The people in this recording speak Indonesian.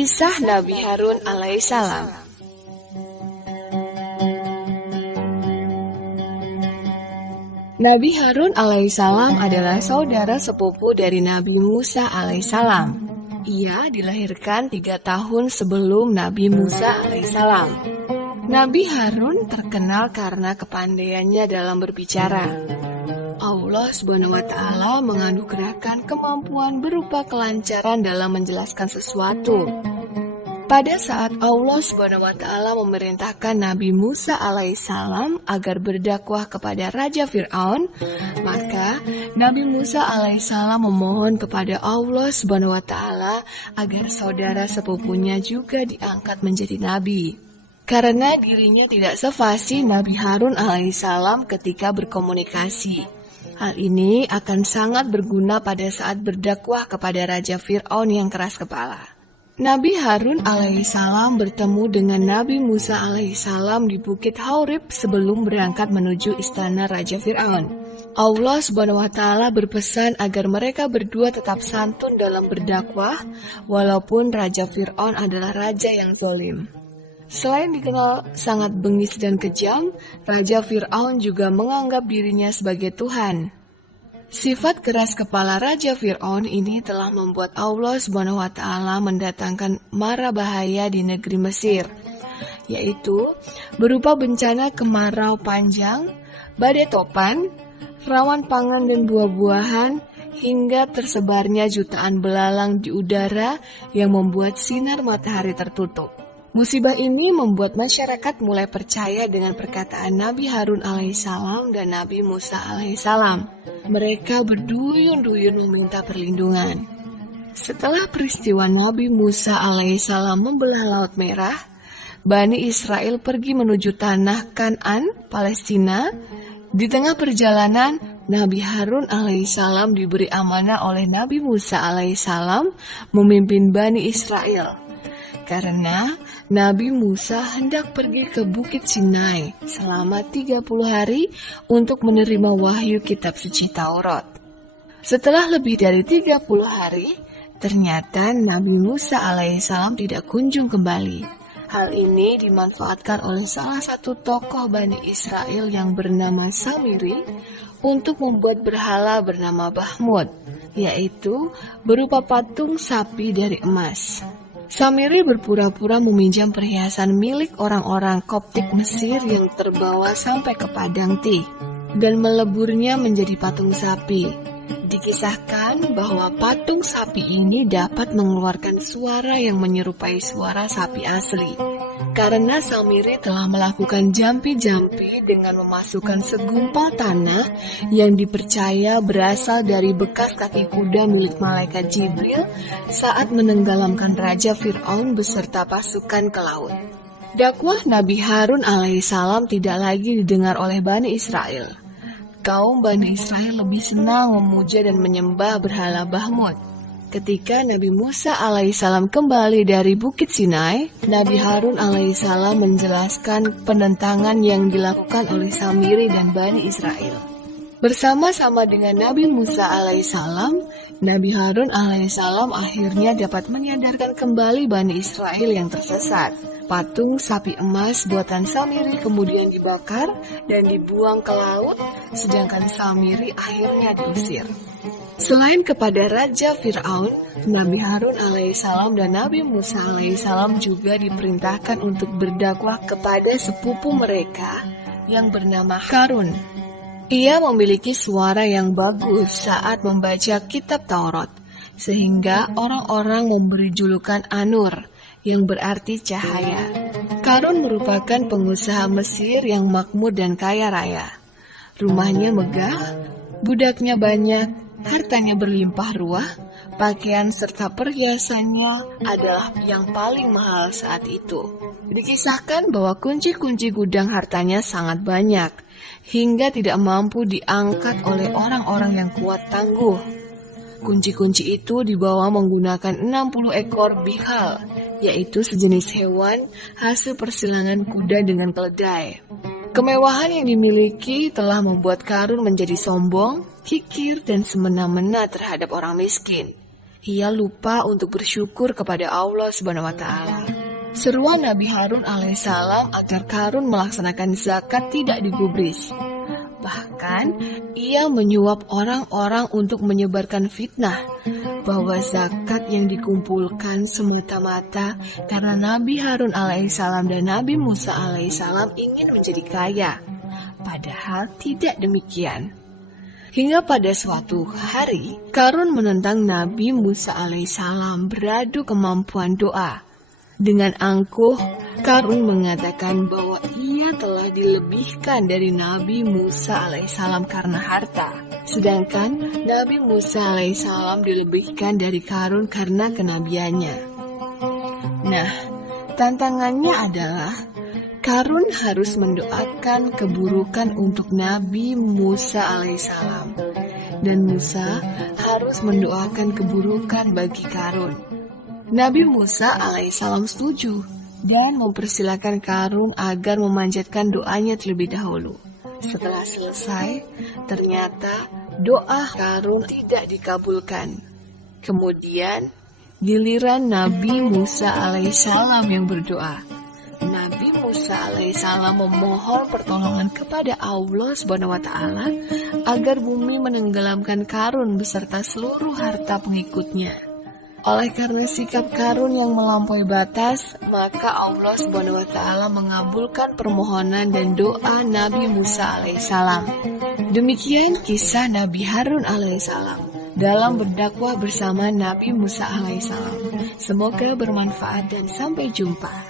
Kisah Nabi Harun alaihissalam. Nabi Harun alaihissalam adalah saudara sepupu dari Nabi Musa alaihissalam. Ia dilahirkan 3 tahun sebelum Nabi Musa alaihissalam. Nabi Harun terkenal karena kepandaiannya dalam berbicara. Allah Subhanahu wa Ta'ala menganugerahkan kemampuan berupa kelancaran dalam menjelaskan sesuatu. Pada saat Allah Subhanahu wa Ta'ala memerintahkan Nabi Musa alaihissalam agar berdakwah kepada Raja Fir'aun, maka Nabi Musa alaihissalam memohon kepada Allah Subhanahu wa Ta'ala agar saudara sepupunya juga diangkat menjadi nabi. Karena dirinya tidak sefasih Nabi Harun alaihissalam ketika berkomunikasi. Hal ini akan sangat berguna pada saat berdakwah kepada Raja Fir'aun yang keras kepala. Nabi Harun alaihissalam bertemu dengan Nabi Musa alaihissalam di Bukit Haurib sebelum berangkat menuju istana Raja Fir'aun. Allah Subhanahu wa Ta'ala berpesan agar mereka berdua tetap santun dalam berdakwah, walaupun Raja Fir'aun adalah raja yang zalim. Selain dikenal sangat bengis dan kejam, Raja Fir'aun juga menganggap dirinya sebagai Tuhan. Sifat keras kepala Raja Fir'aun ini telah membuat Allah Subhanahu wa Ta'ala mendatangkan mara bahaya di negeri Mesir, yaitu berupa bencana kemarau panjang, badai topan, rawan pangan dan buah-buahan, hingga tersebarnya jutaan belalang di udara yang membuat sinar matahari tertutup. Musibah ini membuat masyarakat mulai percaya dengan perkataan Nabi Harun alaihissalam dan Nabi Musa alaihissalam. Mereka berduyun-duyun meminta perlindungan. Setelah peristiwa Nabi Musa alaihissalam membelah Laut Merah, Bani Israel pergi menuju tanah Kan'an, Palestina. Di tengah perjalanan, Nabi Harun alaihissalam diberi amanah oleh Nabi Musa alaihissalam memimpin Bani Israel. Karena Nabi Musa hendak pergi ke Bukit Sinai selama 30 hari untuk menerima wahyu kitab suci Taurat. Setelah lebih dari 30 hari, ternyata Nabi Musa alaihissalam tidak kunjung kembali. Hal ini dimanfaatkan oleh salah satu tokoh Bani Israel yang bernama Samiri untuk membuat berhala bernama Bahmud, yaitu berupa patung sapi dari emas. Samiri berpura-pura meminjam perhiasan milik orang-orang Koptik Mesir yang terbawa sampai ke Padang Ti dan meleburnya menjadi patung sapi. Dikisahkan bahwa patung sapi ini dapat mengeluarkan suara yang menyerupai suara sapi asli. Karena Samiri telah melakukan jampi-jampi dengan memasukkan segumpal tanah yang dipercaya berasal dari bekas kaki kuda milik malaikat Jibril saat menenggelamkan Raja Fir'aun beserta pasukan ke laut. Dakwah Nabi Harun alaihissalam tidak lagi didengar oleh Bani Israel. Kaum Bani Israel lebih senang memuja dan menyembah berhala Bahmud. Ketika Nabi Musa alaihissalam kembali dari Bukit Sinai, Nabi Harun alaihissalam menjelaskan penentangan yang dilakukan oleh Samiri dan Bani Israel. Bersama-sama dengan Nabi Musa alaihissalam, Nabi Harun alaihissalam akhirnya dapat menyadarkan kembali Bani Israel yang tersesat. Patung sapi emas buatan Samiri kemudian dibakar dan dibuang ke laut, sedangkan Samiri akhirnya diusir. Selain kepada Raja Fir'aun, Nabi Harun alaihissalam dan Nabi Musa alaihissalam juga diperintahkan untuk berdakwah kepada sepupu mereka yang bernama Harun. Ia memiliki suara yang bagus saat membaca kitab Taurat, sehingga orang-orang memberi julukan Anur, yang berarti cahaya. Harun merupakan pengusaha Mesir yang makmur dan kaya raya. Rumahnya megah, budaknya banyak, hartanya berlimpah ruah, pakaian serta perhiasannya adalah yang paling mahal saat itu. Dikisahkan bahwa kunci-kunci gudang hartanya sangat banyak, hingga tidak mampu diangkat oleh orang-orang yang kuat tangguh. Kunci-kunci itu dibawa menggunakan 60 ekor bihal, yaitu sejenis hewan hasil persilangan kuda dengan keledai. Kemewahan yang dimiliki telah membuat Harun menjadi sombong, kikir, dan semena-mena terhadap orang miskin. ia lupa untuk bersyukur kepada Allah Subhanahu wa taala. Seruan Nabi Harun alaihissalam agar Qarun melaksanakan zakat tidak digubris. Bahkan, ia menyuap orang-orang untuk menyebarkan fitnah bahwa zakat yang dikumpulkan semata-mata karena Nabi Harun alaihissalam dan Nabi Musa alaihissalam ingin menjadi kaya. Padahal tidak demikian. Hingga pada suatu hari, Qarun menentang Nabi Musa alaihissalam beradu kemampuan doa. Dengan angkuh, Qarun mengatakan bahwa ia telah dilebihkan dari Nabi Musa alaihissalam karena harta. Sedangkan Nabi Musa alaihissalam dilebihkan dari Qarun karena kenabiannya. Nah, tantangannya adalah Qarun harus mendoakan keburukan untuk Nabi Musa alaihissalam, dan Musa harus mendoakan keburukan bagi Qarun. Nabi Musa alaihissalam setuju dan mempersilahkan Qarun agar memanjatkan doanya terlebih dahulu. Setelah selesai, ternyata doa Qarun tidak dikabulkan. Kemudian, giliran Nabi Musa alaihissalam yang berdoa. Nabi Musa alaihissalam memohon pertolongan kepada Allah Subhanahu wa taala agar bumi menenggelamkan Qarun beserta seluruh harta pengikutnya. Oleh karena sikap Qarun yang melampaui batas, maka Allah Subhanahu wa taala mengabulkan permohonan dan doa Nabi Musa alaihissalam. Demikian kisah Nabi Harun alaihissalam dalam berdakwah bersama Nabi Musa alaihissalam. Semoga bermanfaat dan sampai jumpa.